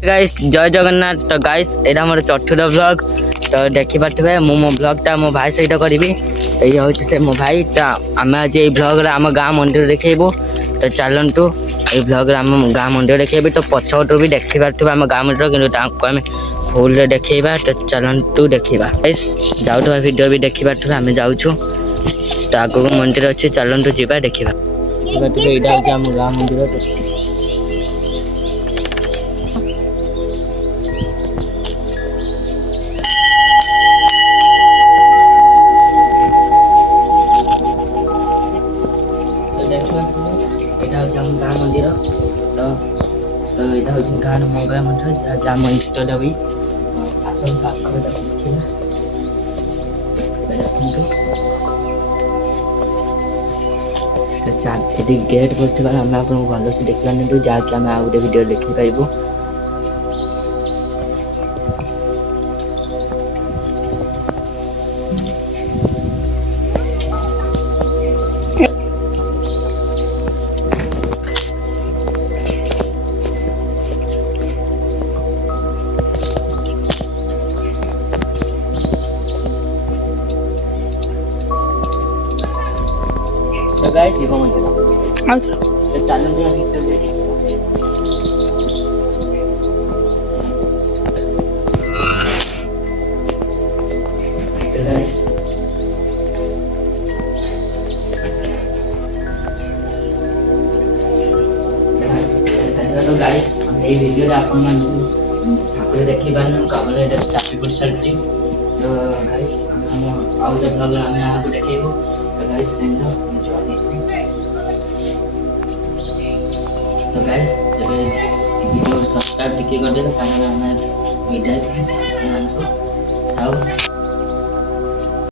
Guys जय जगन्नाथ। तो guys एटा हमर चतुर्थ ब्लॉग। तो देखि पाठबे मो ब्लॉग ता मो भाई सहित करबी। एई होछि से मो भाई ता आमे आज ए ब्लॉग रे हम गां मंदिर देखेबो। तो चलंतु ए ब्लॉग रे हम गां मंदिर देखेबी। तो पछोटो भी देखि पाठबे हम गां मंदिर किंतु ताको हम फुल रे देखेबा। तो चलंतु देखिबा गाइस जाउतो वीडियो भी देखि पाठबे हम जाउछु। तो आगो मंदिर अछि चलंतु जिबा देखिबा। तो एटा होछि हम गां मंदिर। এটা হচ্ছে আমার গাঁ মন্দির। তো তো এটা হচ্ছে গাঁর মঙ্গলা মন্দির যা ଆମ ଇଷ୍ଟ ଦେବୀ। ଆସନ୍ତୁ ପାଖରେ ତାକୁ ଦେଖିବା। ଦେଖନ୍ତୁ ଏଠି ଗେଟ୍ କରିଥିବାରୁ ଆମେ ଆପଣଙ୍କୁ ଭଲସେ ଦେଖିପାରୁନୁ, ଯାହାକି ଆମେ ଆଉ ଗୋଟେ ଭିଡ଼ିଓ ଦେଖିପାରିବୁ। तो गाइस ये कौन है? तो चैनल पे हिट कर दे। तो गाइस तो गाइस हम ये वीडियो रे आपन मान ठाकुर देखि बानु कमल एटा चापी पड़ सारची। तो गाइस हम आउ जे ब्लॉग रे हम आपको देखेबो। तो गाइस सेंड तो गाइस जब वीडियो सब्सक्राइब टिके कर दे तो चैनल में वीडियो थाउ।